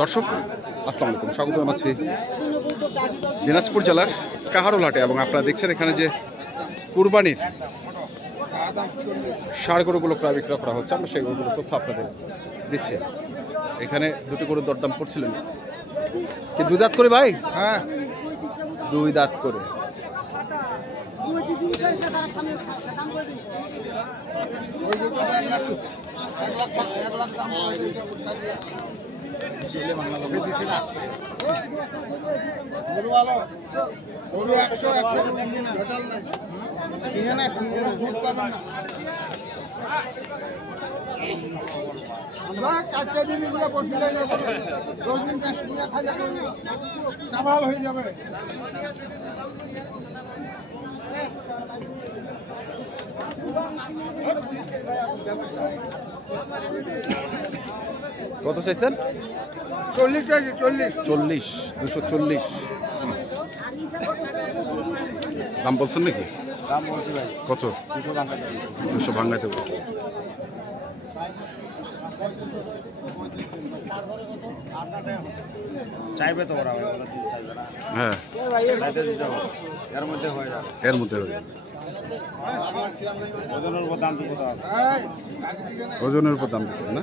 দর্শক আসসালামু আলাইকুম, স্বাগত জানাচ্ছি দিনাজপুর জেলার কাহারোল হাটে। এবং আপনারা দেখছেন এখানে যে কুরবানির ষাঁড় গরুগুলো প্রায় বিক্রয় করা হচ্ছে, আমরা সেই গরুগুলোর তথ্য আপনাদের দিচ্ছি। এখানে দুটি গরুর দরদাম করছিলেন কি? 2 দাঁত করে ভাই? হ্যাঁ, 2 দাঁত করে। হয়ে যাবে। কত চাইছেন? 40 চাইছি, 40। 40, 240 দাম বলছেন নাকি? দাম বলছি ভাই কত? 200 ভাঙাইতে বলছে। চাইবে তো ওরা, চাইবে না। হ্যাঁ, এর মধ্যে হয়ে যাবে। এর মধ্যে হয়ে যাবে। ওজনের উপর দাম দিব। ওজনের উপর দাম দিচ্ছেন না?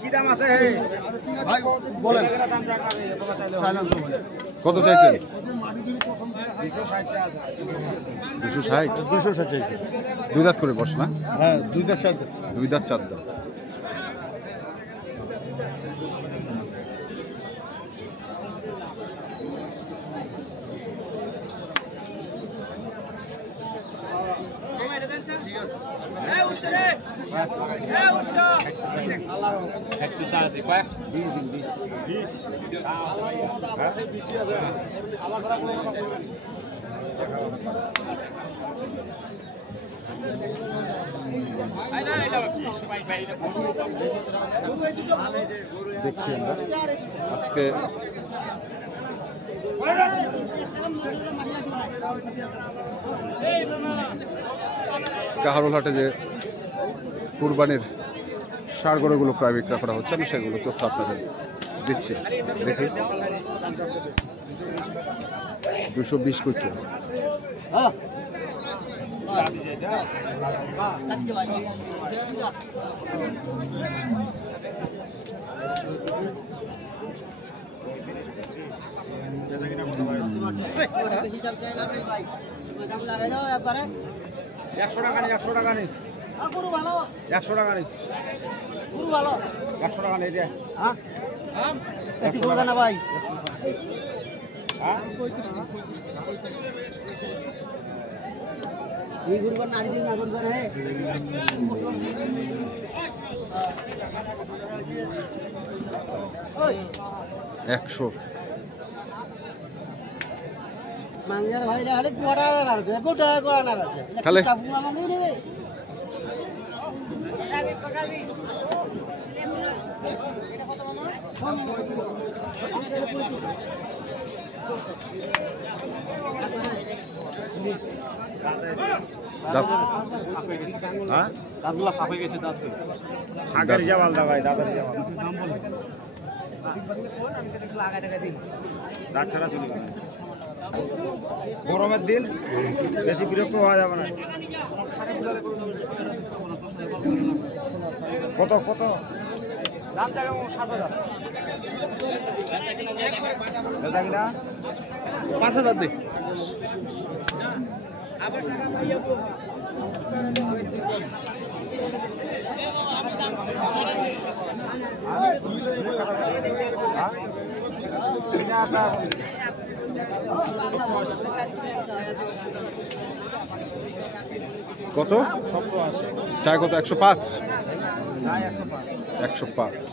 কি দাম আছে ভাই বলেন? কত চাইছেন? 260। 260 চাইছি। 2 দাঁত করে বস না? হ্যাঁ, 2 দাঁত 4 দাঁত। 2 দাঁত 4 দাঁত। দেখছি আমরা আজকে কাহারোল হাটে যে কুরবানির ষাঁড় গরুগুলো প্রায় বিক্রয় করা হচ্ছে, আমি সেগুলো তথ্য আপনাদের দিচ্ছি। দেখি 220 করছে। একশো টাকা নেই, 100 টাকা নেই, 100 টাকা নেই, 100 টাকা নেই। না ভাই, এই গুরুবার নারী দিন না গুরুবার। হ্যাঁ, 100 মাঙ্গার ভাই আরে কোড়া আছে, গোটা কোড়া আছে। তাহলে চাবু আমাকে রে। আগে পকাবি। এটা কত মামা? হ্যাঁ, দাঁতগুলো ফাঁপ হয়ে গেছে। আগের জামাল দা ভাই, দাদার জামাল দাঁত ছাড়া চলে গেল। গরমের দিন বেশি বিরক্ত হওয়া যাবে না। কত কত দাম? জায়গা 7,000। 5,000 দিই। কত চায় কত? 105। 105।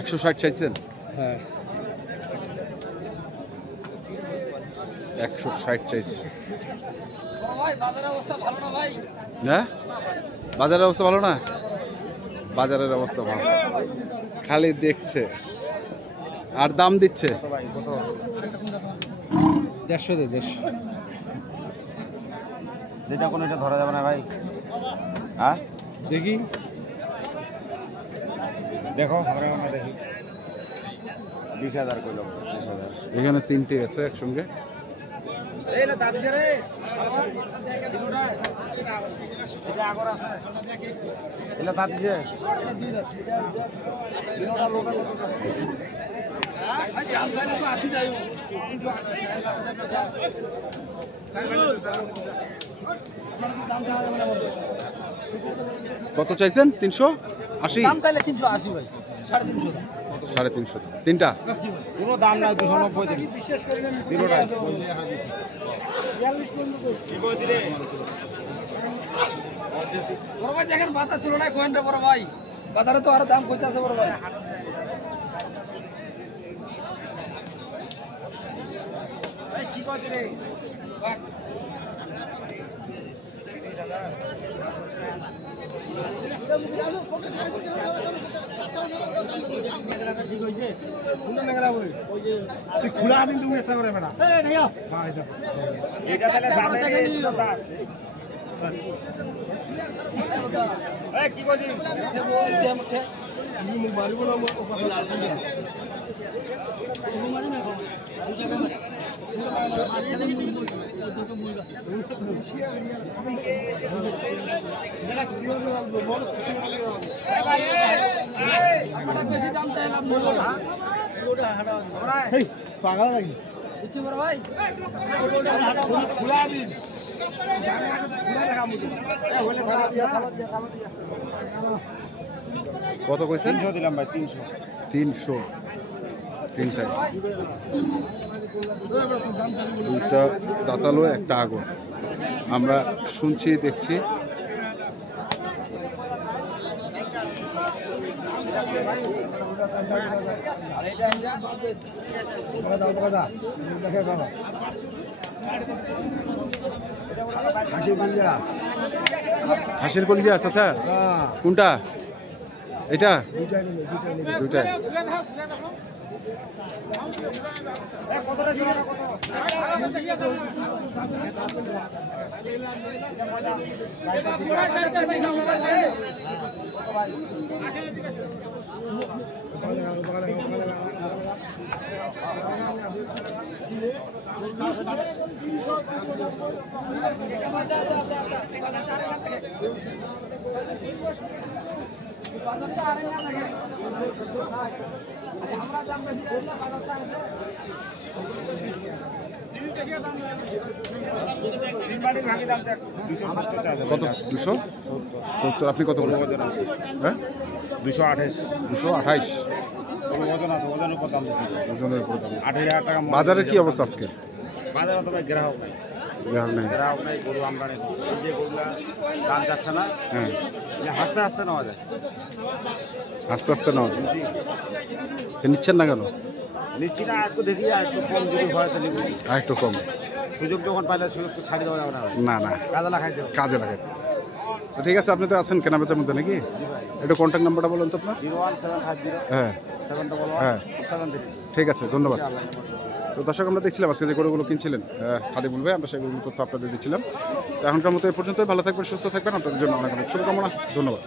একশো 160 চাইছেন? হ্যাঁ 160 চাইছেন। ভাই বাজারের অবস্থা ভালো না ভাই। হ্যাঁ বাজারের অবস্থা ভালো না? বাজারের অবস্থা ভালো, খালি দেখছে আর দাম দিচ্ছে। 150 দে 150। যেটা কোনো এটা ধরা যাবে না ভাই। হ্যাঁ দেখি দেখো আমরা দেখি 20,000 কইলো। এখানে 3টে আছে একসঙ্গে। এই না দাদি রে এটা আগর আছে এলা দাদি রে দিনোটা লোক আজ আমদানি তো 80 যাইও। কত চাইছেন? 380। দাম তাইলে 380 ভাই, 350 দাম। 350। তিনটা কোনো দাম নাই 290 দেখি বিশ্বাস করেন দিনোটা বড় ভাই দেখেন বাজার তুলনায় কোয়েনটা বড় ভাই, বাজারে তো আরো দাম কইতে আছে বড় ভাই। এই কি কইছ রে ঠিক হইছে কোন মেঘলা বই ওই যে খোলা দিন তুমি একটা করে বেটা এই নিও হ্যাঁ এটা তাহলে যাবে এই কি কইছিস সে মুঠে তুমি মারিব না আমার কথা মারি না বেশি দাম চাইলাম পাগল নাকি বুঝছি বড় ভাই। খোলা দিন কত কইছেন? 300 দিলাম ভাই 300। 300। তিনটায় দুইটা দাঁতালো একটা আগুন। আমরা শুনছি দেখছি। হাঁসের কলিজা আছে আচ্ছা কোনটা? এটা দুইটাই। কত? 270। আপনি কত বলছেন? হ্যাঁ 228। 228। ওজন আছে, ওজনের উপর দাম দিচ্ছি। ওজনের উপর দাম। 28,000 টাকা। বাজারের কি অবস্থা আজকে? বাজারে তো ভাই গ্রাহক নাই, গ্রাহক নাই, গরু আমদানি যে গরুলা দাম যাচ্ছে না। হ্যাঁ আস্তে আস্তে নেওয়া যায়, আস্তে আস্তে নেওয়া যায়। তো নিচ্ছেন না কেন? নিচ্ছি না, একটু দেখি আর একটু কম যদি হয় তো নিব। আর একটু কম। সুযোগ যখন পাইলে সুযোগ তো ছাড়ি দেওয়া যাবে না। না না কাজে লাগাইতে হবে। কাজে লাগাই। তো ঠিক আছে, আপনি তো আছেন কেনাবেচার মধ্যে নাকি? একটু কন্ট্যাক্ট নাম্বারটা বলুন তো আপনার। 01750 হ্যাঁ 711 হ্যাঁ 73। ঠিক আছে, ধন্যবাদ। তো দর্শক, আমরা দেখছিলাম আজকে যে গরুগুলো কিনছিলেন খাদিমুল ভাই, আমরা সেগুলো তথ্য আপনাদের দিচ্ছিলাম। তো এখনকার মতো এ পর্যন্তই। ভালো থাকবেন, সুস্থ থাকবেন, আপনাদের জন্য অনেক অনেক শুভকামনা। ধন্যবাদ।